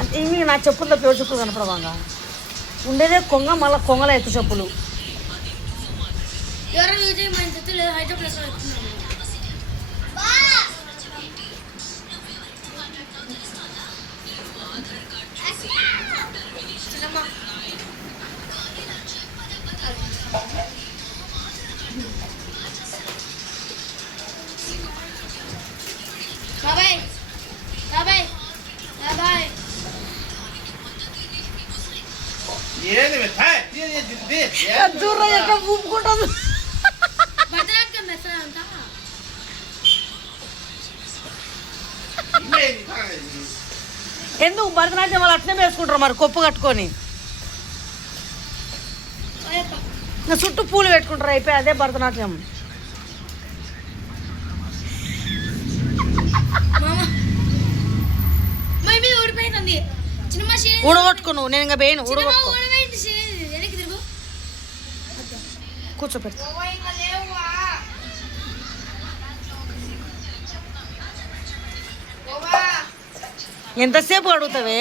అంటే ఇవి నా చెప్పులతో పేరు చెప్పులు కనపడవాగా ఉండేదే కొంగ మళ్ళీ కొంగల ఎత్తు చెప్పులు. దూరం ఎక్కడ ఊపుకుంటుంది. ఎందుకు భరతనాట్యం వాళ్ళు అట్లనే వేసుకుంటారు మరి కొప్పు కట్టుకొని చుట్టూ పూలు పెట్టుకుంటారు అయిపోయి అదే భరతనాట్యం. ఊడగొట్టుకో నువ్వు నేను ఇంకా వేయను ఊడగొట్టుకో కూర్చోపెడతా. ఎంతసేపు అడుగుతావే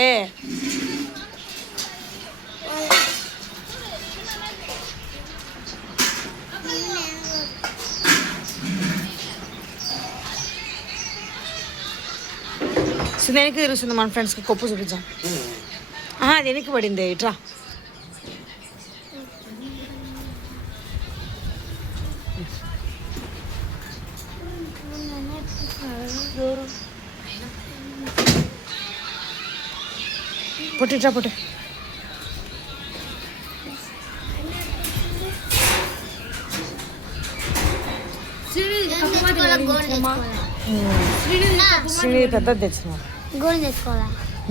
వెనక్కి తిరుగుతుంది మన ఫ్రెండ్స్కి కొప్పు చూపించాం. అది వెనక్కి పడింది ఇట్రా. పొట్టిట్రా పొట్టి శ్రీనిధి పెద్దది తెచ్చిన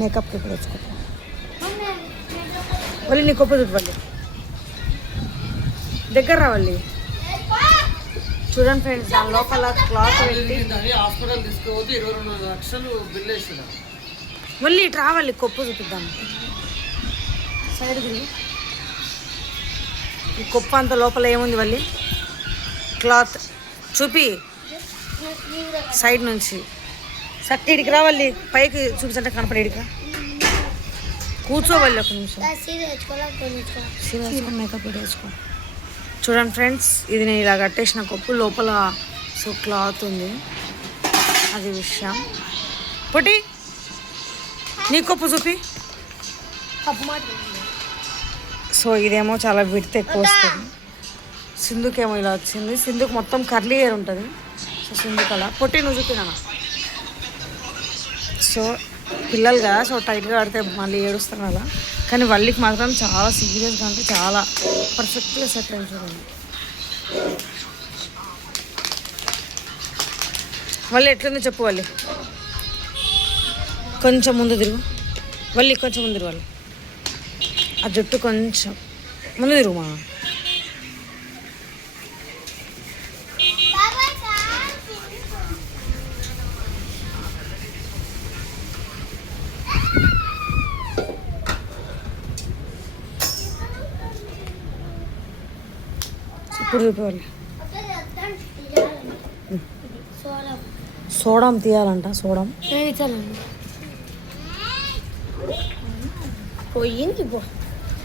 మేకప్కి ఇప్పుడు తెచ్చుకుంటా. మళ్ళీ నీ కొప్పు చుట్టుపల్లి దగ్గర రావాలి. చూడండి ఫ్రెండ్స్ దాని లోపల క్లాత్ వెళ్ళి హాస్పిటల్ తీసుకుపోతే 22 లక్షలు బిల్ వేసిన. మళ్ళీ ఇటు రావాలి కొప్పు చూపిద్దాం. సైడ్ తిరిగి ఈ కొప్పు అంత లోపల ఏముంది మళ్ళీ క్లాత్ చూపి సైడ్ నుంచి సట్టి ఇడికి రావాలి. పైకి చూపించంటే కనపడి ఇడిక కూర్చోవాలి. ఒక నిమిషం సీరియస్గా మేకప్ వేసుకో. చూడండి ఫ్రెండ్స్ ఇది నేను ఇలా కట్టేసిన కొప్పు లోపల సో క్లాత్ ఉంది అది విషయం. పొట్టి నీ కొప్పు చూపి. సో ఇదేమో చాలా విడత ఎక్కువ వస్తుంది. సింధుకేమో ఇలా వచ్చింది. సింధుకి మొత్తం కర్లీ హెయిర్ ఉంటుంది. సో సింధుకి అలా పొట్టి నువ్వు చూపినా. సో పిల్లలు కదా సో టైట్గా ఆడితే మళ్ళీ ఏడుస్తాను అలా. కానీ వల్లికి మాత్రం చాలా సీరియస్గా అంటే చాలా పర్ఫెక్ట్గా సెట్ అయింది. చూడండి వల్లి ఎట్లుందో చెప్పు. వల్లి కొంచెం ముందు తిరుగు. వల్లి కొంచెం ముందు తిరుగు. ఆ జుట్టు కొంచెం ముందు తిరుగుమా. ఇప్పుడు చూపేవాళ్ళు సోడం తీయాలంట. సోడం పోయింది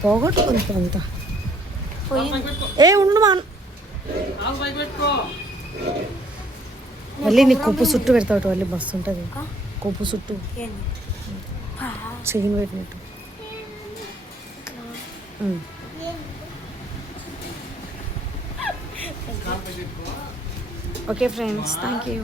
పోగొట్టుకుంటా అంతా ఏ ఉండు మా మళ్ళీ నీ కొప్పు చుట్టూ పెడతావు. మళ్ళీ బస్సు ఉంటుంది కొప్పు చుట్టూ చెయ్యిని పెట్టినట్టు. Okay friends thank you.